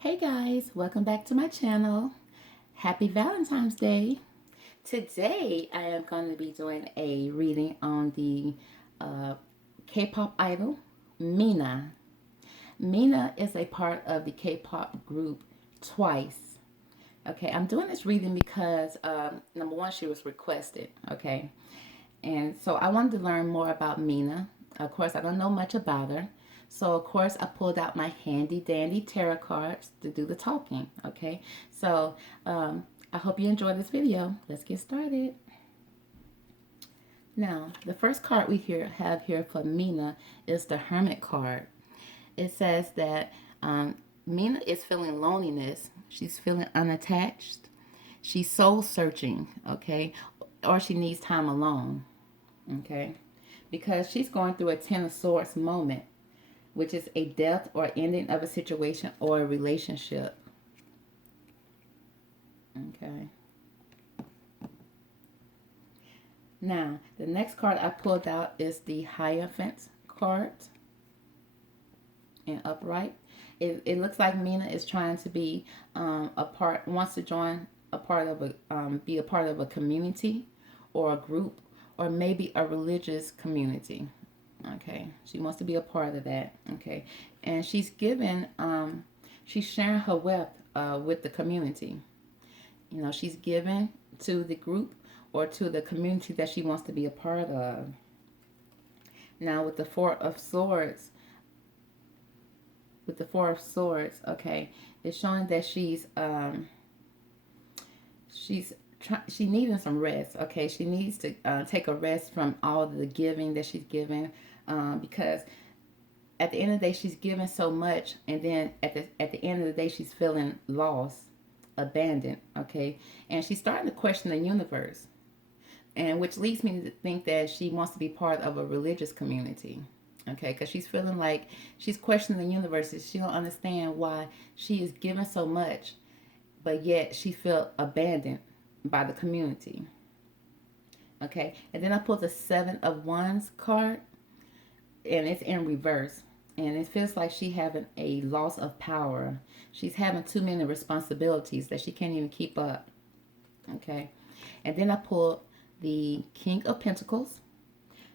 Hey guys, welcome back to my channel. Happy Valentine's Day. Today I am going to be doing a reading on the uh, K-pop idol, Mina. Mina is a part of the K-pop group Twice. Okay, I'm doing this reading because number one, she was requested. Okay, and so I wanted to learn more about Mina. Of course, I don't know much about her. So, of course, I pulled out my handy dandy tarot cards to do the talking. Okay, so I hope you enjoy this video. Let's get started. Now, the first card we have here for Mina is the Hermit card. It says that Mina is feeling loneliness. She's feeling unattached. She's soul searching, okay? Or she needs time alone, okay? Because she's going through a Ten of Swords moment, which is a death or ending of a situation or a relationship, okay? Now, the next card I pulled out is the Hierophant card in upright. It looks like Mina is trying to be wants to join a part of be a part of a community or a group or maybe a religious community. Okay, she wants to be a part of that. Okay, and she's sharing her wealth with the community. You know, she's giving to the group or to the community that she wants to be a part of. Now, with the Four of Swords, okay, it's showing that she needing some rest. Okay, she needs to take a rest from all the giving that she's giving, because at the end of the day she's giving so much, and then at the end of the day she's feeling lost, abandoned. Okay, and she's starting to question the universe, and which leads me to think that she wants to be part of a religious community. Okay, because she's feeling like she's questioning the universe. She don't understand why she is given so much, but yet she felt abandoned by the community. Okay, and then I pulled the Seven of Wands card, and it's in reverse. And it feels like she having a loss of power. She's having too many responsibilities that she can't even keep up. Okay, and then I pulled the King of Pentacles.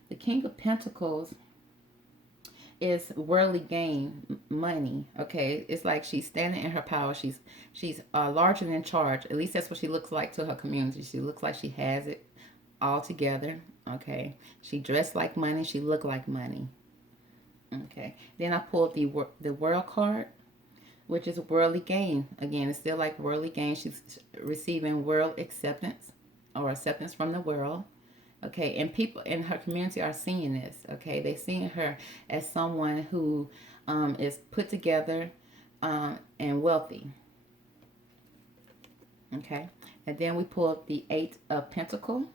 The King of Pentacles is worldly gain, money. Okay, it's like she's standing in her power. She's larger than charge. At least that's what she looks like to her community. She looks like she has it all together. Okay, she dressed like money. She looked like money. Okay, then I pulled the World card, which is worldly gain. Again, it's still like worldly gain. She's receiving world acceptance or acceptance from the world. Okay, and people in her community are seeing this. Okay, they're seeing her as someone who is put together and wealthy. Okay, and then we pulled the Eight of Pentacles.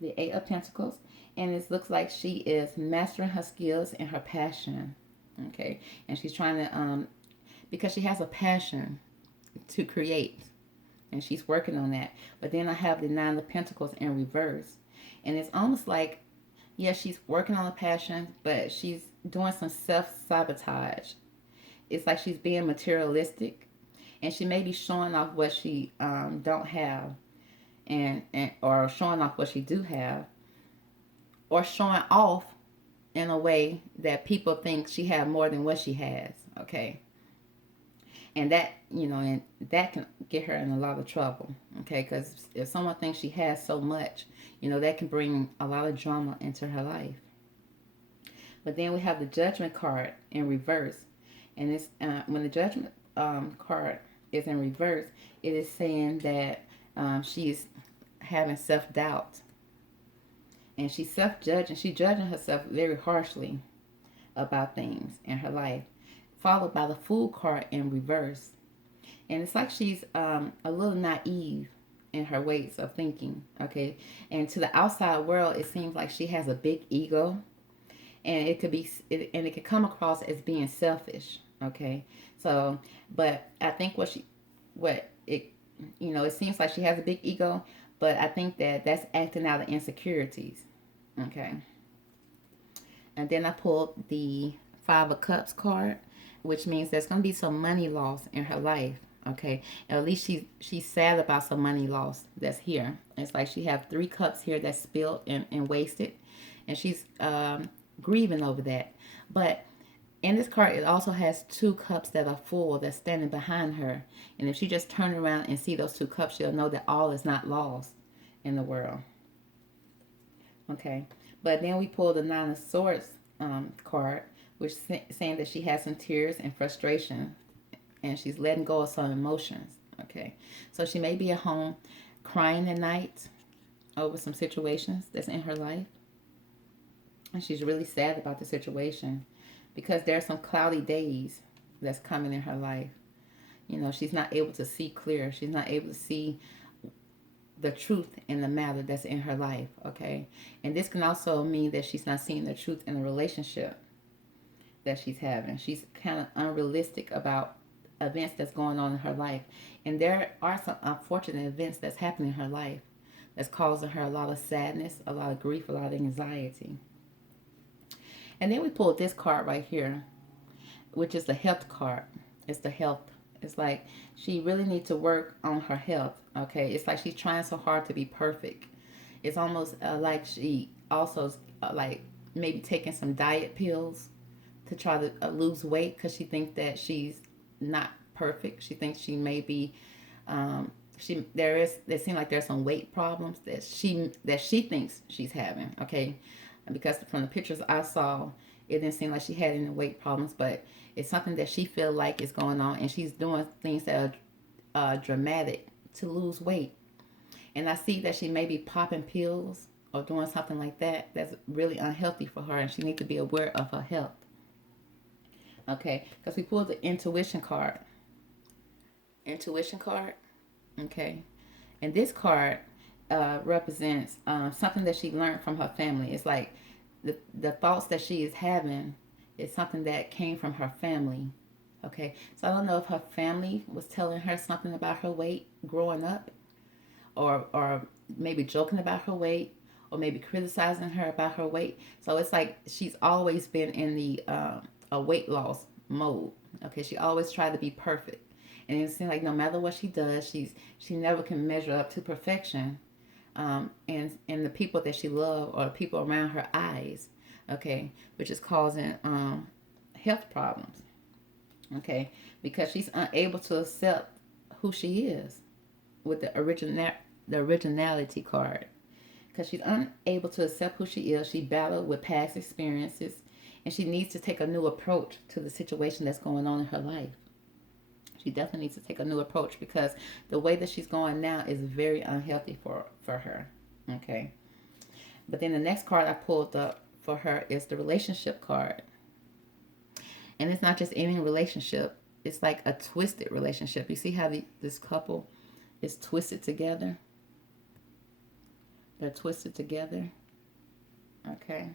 The Eight of Pentacles, and it looks like she is mastering her skills and her passion. Okay, and she's trying to because she has a passion to create, and she's working on that. But then I have the Nine of Pentacles in reverse, and it's almost like, yeah, she's working on a passion, but she's doing some self-sabotage. It's like she's being materialistic, and she may be showing off what she don't have, and or showing off what she do have, or showing off in a way that people think she have more than what she has. Okay, and that, you know, and that can get her in a lot of trouble. Okay, because if someone thinks she has so much, you know, that can bring a lot of drama into her life. But then we have the Judgment card in reverse, and it's when the Judgment card is in reverse, it is saying that she's having self-doubt, and she's self-judging. She's judging herself very harshly about things in her life, followed by the Fool card in reverse. And it's like she's a little naive in her ways of thinking. Okay, and to the outside world, it seems like she has a big ego, and it could come across as being selfish. Okay, so but I think what it you know, it seems like she has a big ego, but I think that that's acting out of insecurities. Okay, and then I pulled the Five of Cups card, which means there's going to be some money loss in her life. Okay, at least she's sad about some money loss that's here. It's like she have 3 cups here that's spilled and wasted, and she's grieving over that. But in this card, it also has 2 cups that are full that's standing behind her. And if she just turn around and see those 2 cups, she'll know that all is not lost in the world. Okay, but then we pull the Nine of Swords card, which is saying that she has some tears and frustration, and she's letting go of some emotions. Okay, so she may be at home crying at night over some situations that's in her life, and she's really sad about the situation because there are some cloudy days that's coming in her life. You know, she's not able to see clear. She's not able to see the truth in the matter that's in her life. Okay, and this can also mean that she's not seeing the truth in the relationship that she's having. She's kind of unrealistic about events that's going on in her life, and there are some unfortunate events that's happening in her life that's causing her a lot of sadness, a lot of grief, a lot of anxiety. And then we pulled this card right here, which is the health card. It's the health. It's like she really needs to work on her health. Okay, it's like she's trying so hard to be perfect. It's almost like she also like maybe taking some diet pills to try to lose weight because she thinks that she's not perfect. She thinks she may be there seem like there's some weight problems that she thinks she's having. Okay, because from the pictures I saw, it didn't seem like she had any weight problems, but it's something that she feel like is going on, and she's doing things that are dramatic to lose weight. And I see that she may be popping pills or doing something like that that's really unhealthy for her, and she needs to be aware of her health. Okay, because we pulled the intuition card. Intuition card. Okay, and this card represents something that she learned from her family. It's like the thoughts that she is having is something that came from her family. Okay, so I don't know if her family was telling her something about her weight growing up, or maybe joking about her weight, or maybe criticizing her about her weight. So it's like she's always been in the a weight loss mode. Okay, she always tried to be perfect, and it seems like no matter what she does, she never can measure up to perfection. And the people that she loves or the people around her eyes, okay, which is causing health problems, okay, because she's unable to accept who she is with the originality card, because she's unable to accept who she is. She battled with past experiences, and she needs to take a new approach to the situation that's going on in her life. She definitely needs to take a new approach because the way that she's going now is very unhealthy for her. Okay. But then the next card I pulled up for her is the relationship card. And it's not just any relationship. It's like a twisted relationship. You see how this couple is twisted together? They're twisted together. Okay.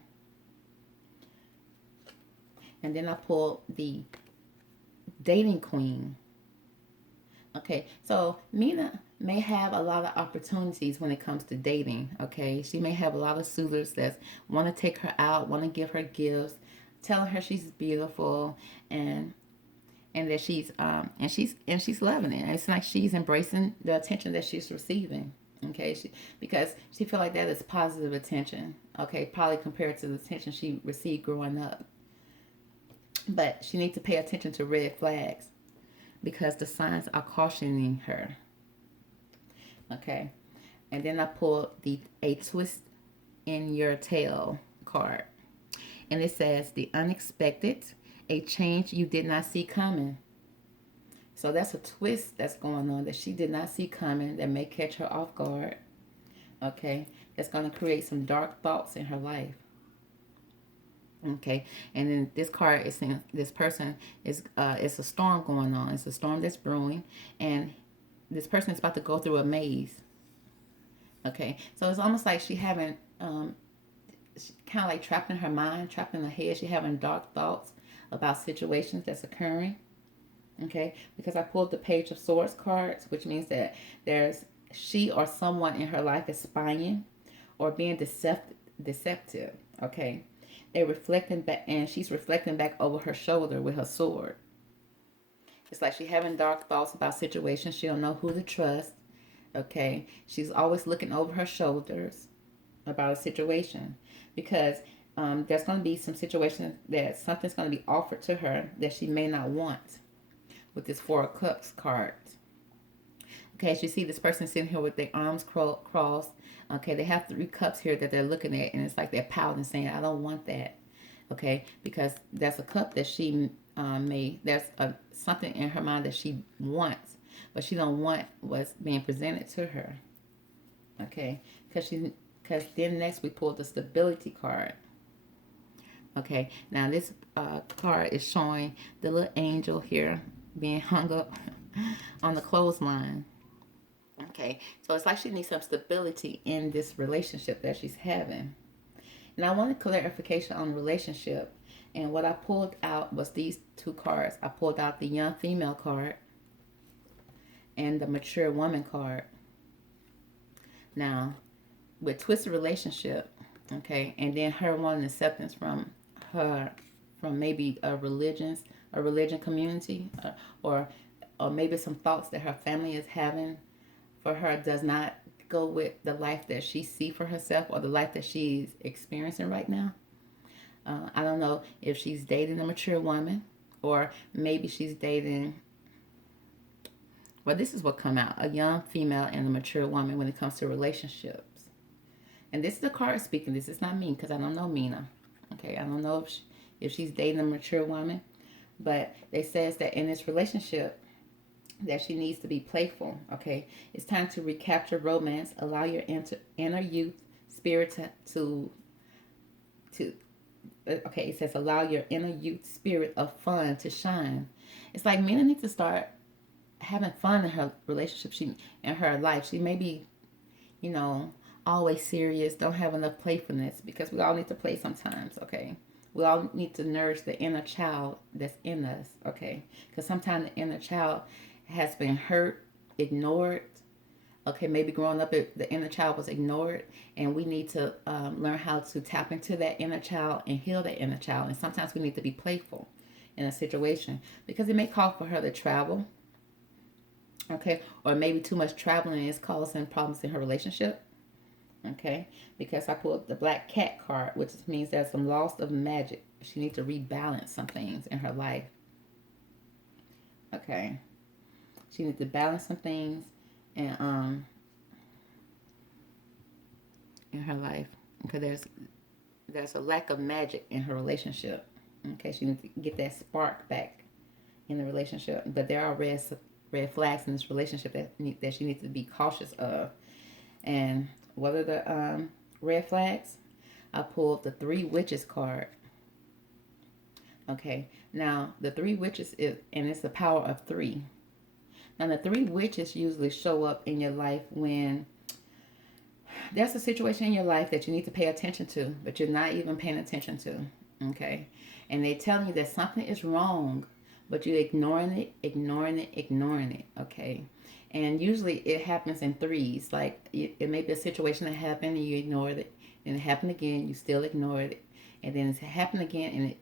And then I pulled the dating queen. Okay, so Mina may have a lot of opportunities when it comes to dating. Okay, she may have a lot of suitors that want to take her out, want to give her gifts, telling her she's beautiful, and that she's loving it. It's like she's embracing the attention that she's receiving. Okay, because she feel like that is positive attention. Okay, probably compared to the attention she received growing up. But she needs to pay attention to red flags, because the signs are cautioning her. Okay. And then I pulled a twist in your tail card. And it says the unexpected, a change you did not see coming. So that's a twist that's going on that she did not see coming, that may catch her off guard. Okay. That's going to create some dark thoughts in her life. Okay, and then this card is saying this person is it's a storm going on. It's a storm that's brewing, and this person is about to go through a maze. Okay, so it's almost like she having kind of like trapped in her mind, trapped in her head. She having dark thoughts about situations that's occurring. Okay, because I pulled the Page of Swords cards, which means that there's she or someone in her life is spying or being deceptive. Okay. They're reflecting back, and she's reflecting back over her shoulder with her sword. It's like she's having dark thoughts about situations. She don't know who to trust. Okay. She's always looking over her shoulders about a situation because there's going to be some situations that something's going to be offered to her that she may not want with this Four of Cups card. Okay, as you see this person sitting here with their arms crossed. Okay, they have 3 cups here that they're looking at, and it's like they're pouting, saying, "I don't want that." Okay, because that's a cup that she there's something in her mind that she wants, but she don't want what's being presented to her. Okay, because then next we pulled the stability card. Okay, now this card is showing the little angel here being hung up on the clothesline. Okay, so it's like she needs some stability in this relationship that she's having. And I wanted clarification on the relationship. And what I pulled out was these 2 cards. I pulled out the young female card and the mature woman card. Now, with twisted relationship, okay, and then her wanting acceptance from her, from maybe a religion community, or maybe some thoughts that her family is having for her does not go with the life that she sees for herself or the life that she's experiencing right now. I don't know if she's dating a mature woman or maybe she's dating, well, this is what come out, a young female and a mature woman when it comes to relationships. And this is the card speaking. This is not me because I don't know Mina. Okay, I don't know if she's dating a mature woman, but it says that in this relationship that she needs to be playful. Okay, it's time to recapture romance. Allow your inner youth spirit to okay, it says allow your inner youth spirit of fun to shine. It's like Mina needs to start having fun in her relationship. She in her life. She may be, you know, always serious, don't have enough playfulness because we all need to play sometimes. Okay, we all need to nourish the inner child that's in us. Okay, because sometimes the inner child has been hurt, ignored. Okay, maybe growing up, the inner child was ignored, and we need to learn how to tap into that inner child and heal that inner child. And sometimes we need to be playful in a situation because it may call for her to travel. Okay, or maybe too much traveling is causing problems in her relationship. Okay, because I pulled the black cat card, which means there's some loss of magic. She needs to rebalance some things in her life. Okay, she needs to balance some things and in her life because there's a lack of magic in her relationship. Okay, she needs to get that spark back in the relationship, but there are red flags in this relationship that she needs to be cautious of. And what are the red flags? I pulled the 3 witches card. Okay, now the 3 witches and it's the power of 3. Now the 3 witches usually show up in your life when there's a situation in your life that you need to pay attention to, but you're not even paying attention to. Okay, and they tell you that something is wrong, but you're ignoring it. Okay, and usually it happens in threes. Like it may be a situation that happened and you ignored it, and it happened again, you still ignored it, and then it's happened again,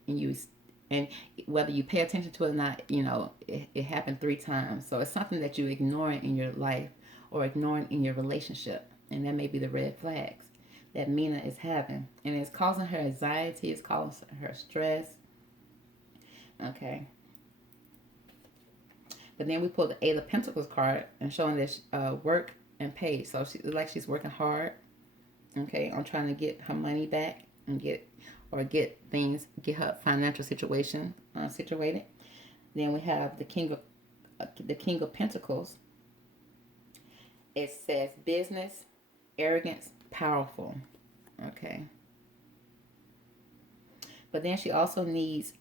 and whether you pay attention to it or not, it happened 3 times. So it's something that you're ignoring in your life or ignoring in your relationship, and that may be the red flags that Mina is having, and it's causing her anxiety, it's causing her stress. Okay. But then we pulled the 8 of Pentacles card and showing this work and pay. So she's working hard, okay, on trying to get her money back and get her financial situation situated. Then we have the King of Pentacles. It says business, arrogance, powerful. Okay. But then she also needs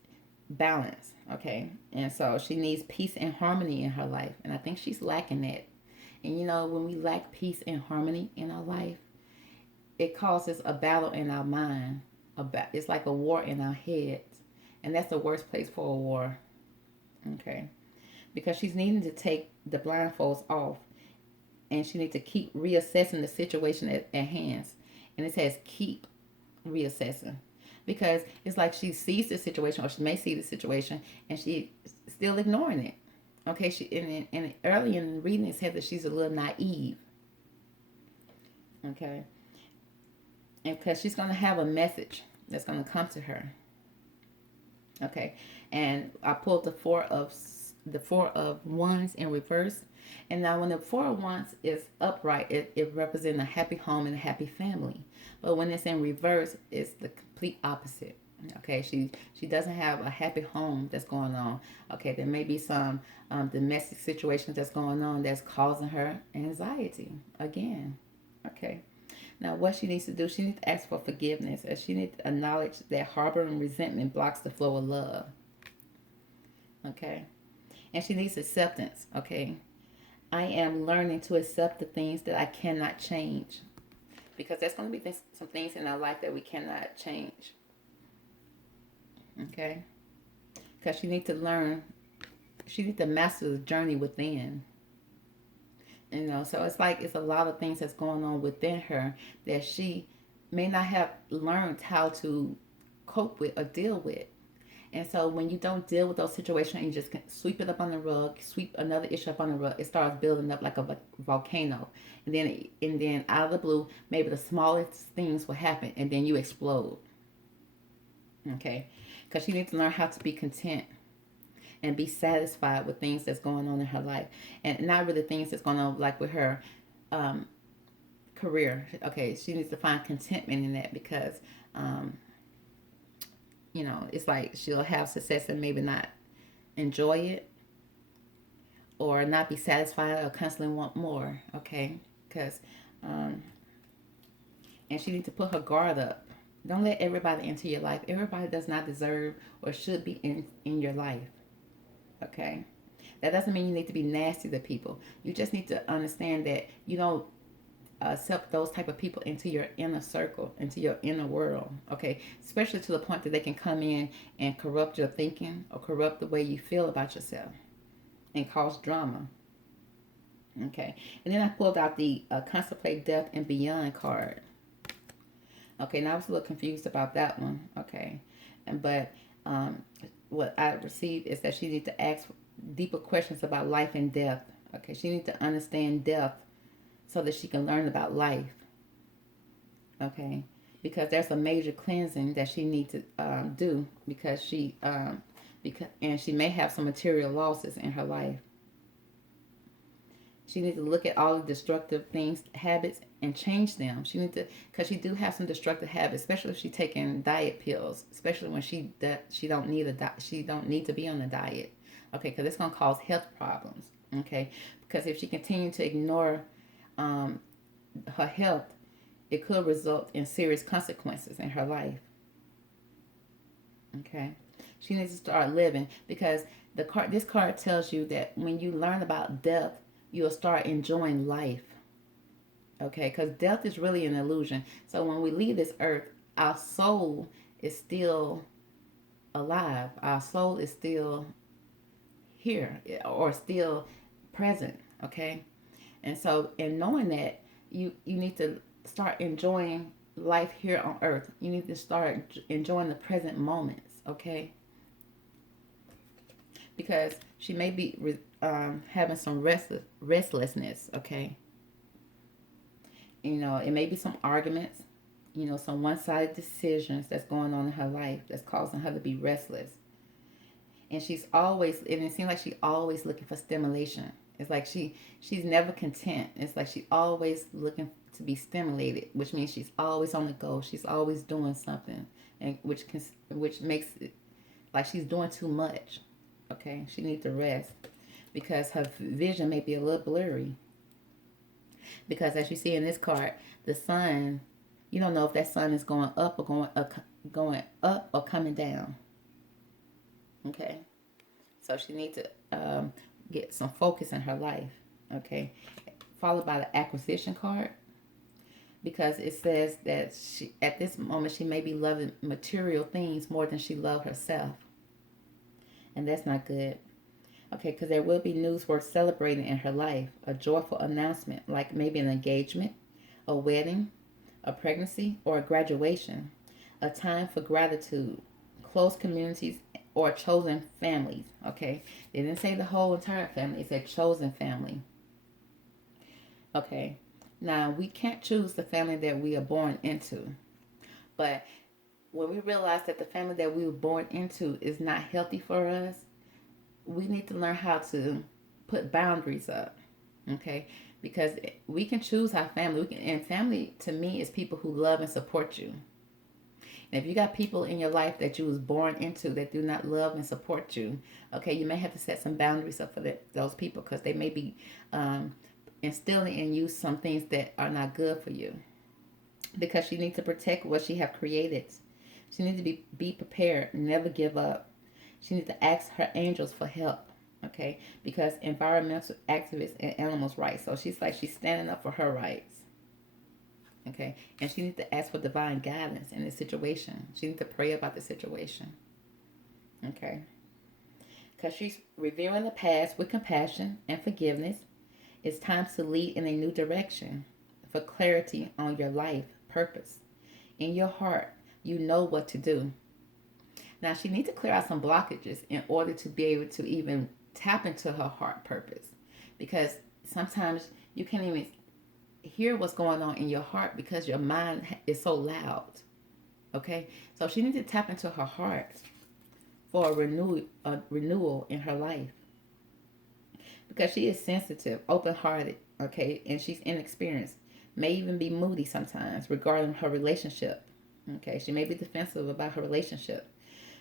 balance. Okay. And so she needs peace and harmony in her life. And I think she's lacking that. And when we lack peace and harmony in our life, it causes a battle in our mind. It's like a war in our heads. And that's the worst place for a war. Okay. Because she's needing to take the blindfolds off. And she needs to keep reassessing the situation at hand. And it says keep reassessing. Because it's like she sees the situation, or she may see the situation, and she's still ignoring it. Okay, and early in the reading it said that she's a little naive. Okay, and because she's going to have a message that's going to come to her. Okay, and I pulled the four of wands in reverse. And now when the four of wands is upright, it represents a happy home and a happy family. But when it's in reverse, it's the complete opposite. Okay, she doesn't have a happy home that's going on. Okay, there may be some domestic situations that's going on that's causing her anxiety again. Okay, now what she needs to do, she needs to ask for forgiveness, and she needs to acknowledge that harboring resentment blocks the flow of love. Okay, and she needs acceptance. Okay, I am learning to accept the things that I cannot change, because there's going to be some things in our life that we cannot change. Okay, because she needs to learn, she needs to master the journey within. So it's like it's a lot of things that's going on within her that she may not have learned how to cope with or deal with. And so when you don't deal with those situations and you just sweep it up on the rug, sweep another issue up on the rug, it starts building up like a volcano. And then out of the blue, maybe the smallest things will happen and then you explode. Okay? Because she needs to learn how to be content and be satisfied with things that's going on in her life. And not really things that's going on like with her career. Okay, she needs to find contentment in that because it's like she'll have success and maybe not enjoy it or not be satisfied or constantly want more. Okay, because and she needs to put her guard up. Don't let everybody into your life. Everybody does not deserve or should be in your life. Okay, that doesn't mean you need to be nasty to people. You just need to understand that you don't accept those type of people into your inner circle, into your inner world. Okay, especially to the point that they can come in and corrupt your thinking or corrupt the way you feel about yourself and cause drama. Okay, and then I pulled out the contemplate death and beyond card. Okay, now I was a little confused about that one. Okay, but um, what I received is that she needs to ask deeper questions about life and death. Okay, she needs to understand death so that she can learn about life. Okay, because there's a major cleansing that she needs to do because and she may have some material losses in her life. She needs to look at all the destructive things, habits, and change them. She needs to, because she do have some destructive habits, especially if she's taking diet pills. Especially when she don't need she don't need to be on a diet. Okay, because it's gonna cause health problems. Okay, because if she continues to ignore her health, it could result in serious consequences in her life. Okay, she needs to start living because this card tells you that when you learn about death, you'll start enjoying life. Okay, because death is really an illusion. So when we leave this earth, our soul is still alive. Our soul is still here or still present. Okay, and so in knowing that, you need to start enjoying life here on earth. You need to start enjoying the present moments. Okay, because she may be having some restlessness. Okay, it may be some arguments, some one-sided decisions that's going on in her life that's causing her to be restless. And and it seems like she's always looking for stimulation. It's like she's never content. It's like she's always looking to be stimulated, which means she's always on the go. She's always doing something, and which makes it like she's doing too much. Okay, she needs to rest because her vision may be a little blurry. Because as you see in this card, the sun, you don't know if that sun is going up or going up or coming down. Okay, so she needs to get some focus in her life. Okay, followed by the acquisition card because it says that she at this moment she may be loving material things more than she loved herself, and that's not good. Okay, because there will be news worth celebrating in her life, a joyful announcement like maybe an engagement, a wedding, a pregnancy, or a graduation, a time for gratitude, close communities, or chosen families. Okay, they didn't say the whole entire family. It said chosen family. Okay, now we can't choose the family that we are born into, but when we realize that the family that we were born into is not healthy for us, we need to learn how to put boundaries up. Okay, because we can choose our family. And family to me is people who love and support you. And if you got people in your life that you was born into that do not love and support you, okay, you may have to set some boundaries up for those people, because they may be instilling in you some things that are not good for you. Because she needs to protect what she have created. She needs to be prepared, never give up. She needs to ask her angels for help. Okay, because environmental activists and animals' rights. So she's standing up for her rights. Okay, and she needs to ask for divine guidance in this situation. She needs to pray about the situation. Okay, because she's reviewing the past with compassion and forgiveness. It's time to lead in a new direction for clarity on your life purpose. In your heart, you know what to do. Now she needs to clear out some blockages in order to be able to even tap into her heart purpose, because sometimes you can't even hear what's going on in your heart because your mind is so loud. Okay, so she needs to tap into her heart for a renewal in her life, because she is sensitive, open-hearted, okay, and she's inexperienced, may even be moody sometimes regarding her relationship. Okay, she may be defensive about her relationship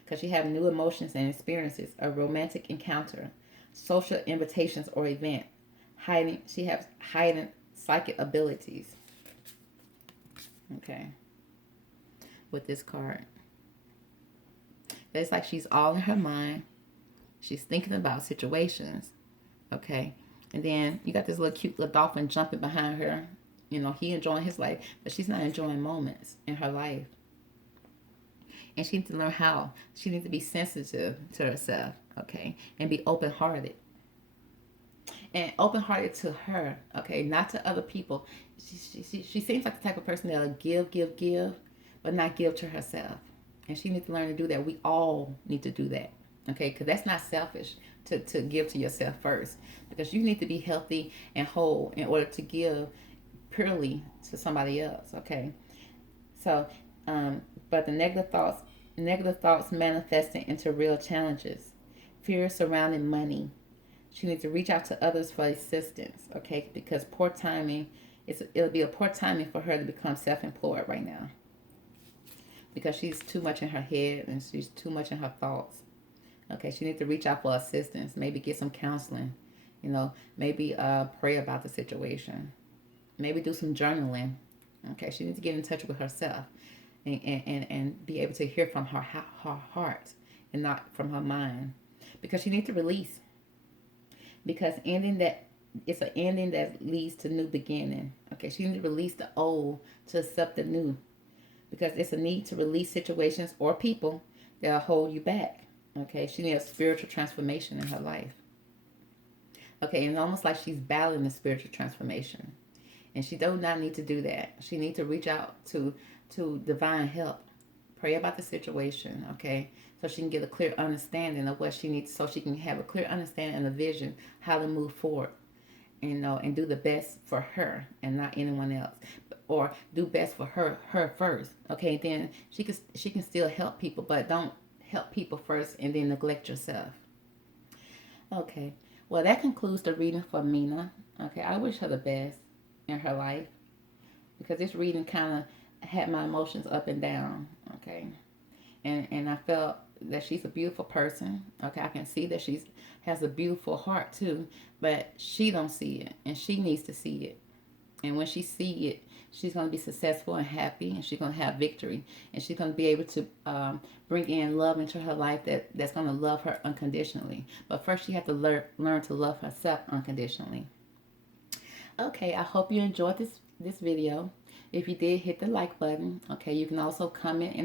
because she have new emotions and experiences, a romantic encounter, social invitations or event. She has heightened psychic abilities. Okay, with this card, it's like she's all in her mind. She's thinking about situations. Okay, and then you got this little cute little dolphin jumping behind her. You know, he enjoying his life, but she's not enjoying moments in her life. And she needs to learn how. She needs to be sensitive to herself, okay, and be open-hearted. And open-hearted to her, okay, not to other people. She seems like the type of person that'll give, but not give to herself. And she needs to learn to do that. We all need to do that, okay, because that's not selfish to give to yourself first, because you need to be healthy and whole in order to give purely to somebody else, okay? So, but the negative thoughts manifesting into real challenges, fear surrounding money. She needs to reach out to others for assistance, okay? Because poor timing, it'll be a poor timing for her to become self-employed right now, because she's too much in her head and she's too much in her thoughts. Okay, she needs to reach out for assistance, maybe get some counseling, you know, maybe pray about the situation, maybe do some journaling. Okay, she needs to get in touch with herself and be able to hear from her heart and not from her mind, because she needs to release, because it's an ending that leads to new beginning. Okay, she needs to release the old to accept the new, because it's a need to release situations or people that'll hold you back. Okay, she needs a spiritual transformation in her life. Okay, and almost like she's battling the spiritual transformation, and she does not need to do that. She needs to reach out to divine help, pray about the situation, okay, so she can get a clear understanding of what she needs, so she can have a clear understanding and a vision how to move forward, you know, and do the best for her and not anyone else, or do best for her first. Okay, then she can still help people, but don't help people first and then neglect yourself. Okay, well, that concludes the reading for Mina. Okay, I wish her the best in her life, because this reading kind of had my emotions up and down. Okay, and I felt that she's a beautiful person. Okay, I can see that she's has a beautiful heart too, but she don't see it, and she needs to see it. And when she see it, she's going to be successful and happy, and she's going to have victory, and she's going to be able to bring in love into her life that's going to love her unconditionally. But first, she has to learn to love herself unconditionally. Okay, I hope you enjoyed this video. If you did, hit the like button. Okay, you can also comment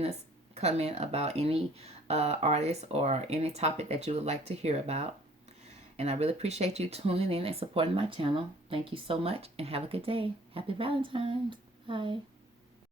about any artist or any topic that you would like to hear about. And I really appreciate you tuning in and supporting my channel. Thank you so much, and have a good day. Happy Valentine's. Bye.